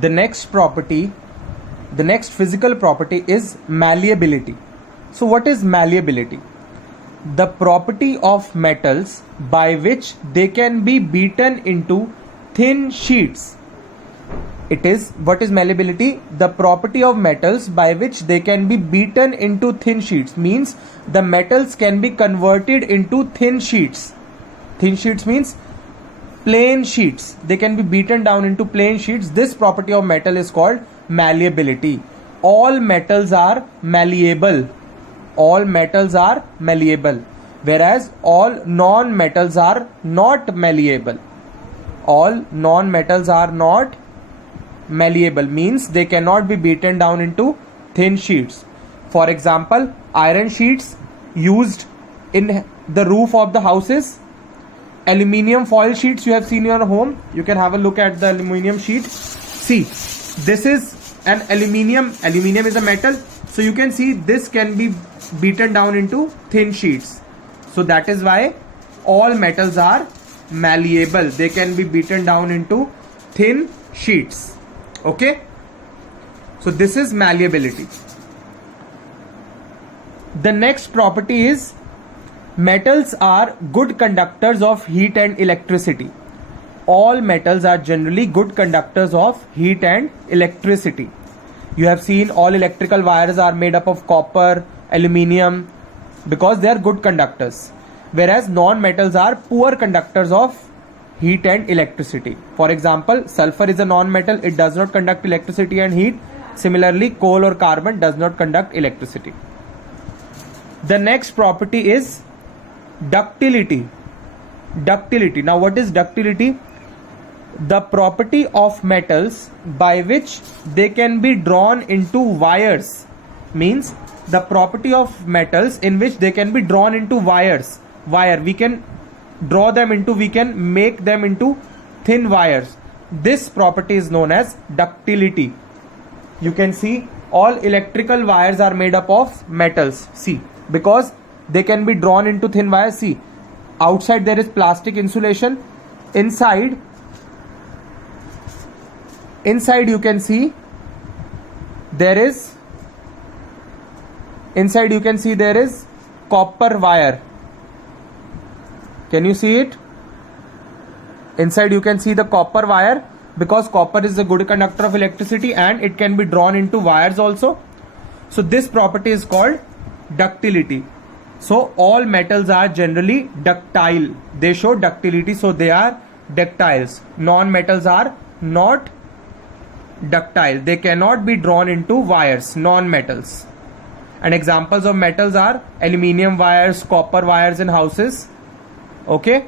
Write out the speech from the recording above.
The next property, the next physical property is malleability. So what is malleability? The property of metals by which they can be beaten into thin sheets. It is, what is malleability? The property of metals by which they can be beaten into thin sheets, means the metals can be converted into thin sheets. Thin sheets means plain sheets. They can be beaten down into plain sheets. This property of metal is called malleability. All metals are malleable. All metals are malleable, whereas all non-metals are not malleable. All non-metals are not malleable, means they cannot be beaten down into thin sheets. For example, iron sheets used in the roof of the houses, aluminium foil sheets you have seen in your home. You can have a look at the aluminium sheet. See, this is an aluminium is a metal, so you can see this can be beaten down into thin sheets. So that is why all metals are malleable. They can be beaten down into thin sheets. Okay, so this is malleability. The next property is metals are good conductors of heat and electricity. All metals are generally good conductors of heat and electricity. You have seen all electrical wires are made up of copper, aluminium, because they are good conductors, whereas non-metals are poor conductors of heat and electricity. For example, sulfur is a non-metal. It does not conduct electricity and heat. Similarly, coal or carbon does not conduct electricity. The next property is ductility. Ductility. Now what is ductility? The property of metals by which they can be drawn into wires, means the property of metals in which they can be drawn into wires. We can draw them into, we can make them into thin wires. This property is known as ductility. You can see all electrical wires are made up of metals. See, because they can be drawn into thin wires. See, outside there is plastic insulation. Inside you can see there is copper wire. Can you see it? Inside you can see the copper wire, because copper is a good conductor of electricity and it can be drawn into wires also. So this property is called ductility. So all metals are generally ductile. They show ductility, so they are ductiles. Non-metals are not ductile. They cannot be drawn into wires, non-metals. And examples of metals are aluminium wires, copper wires in houses. Okay,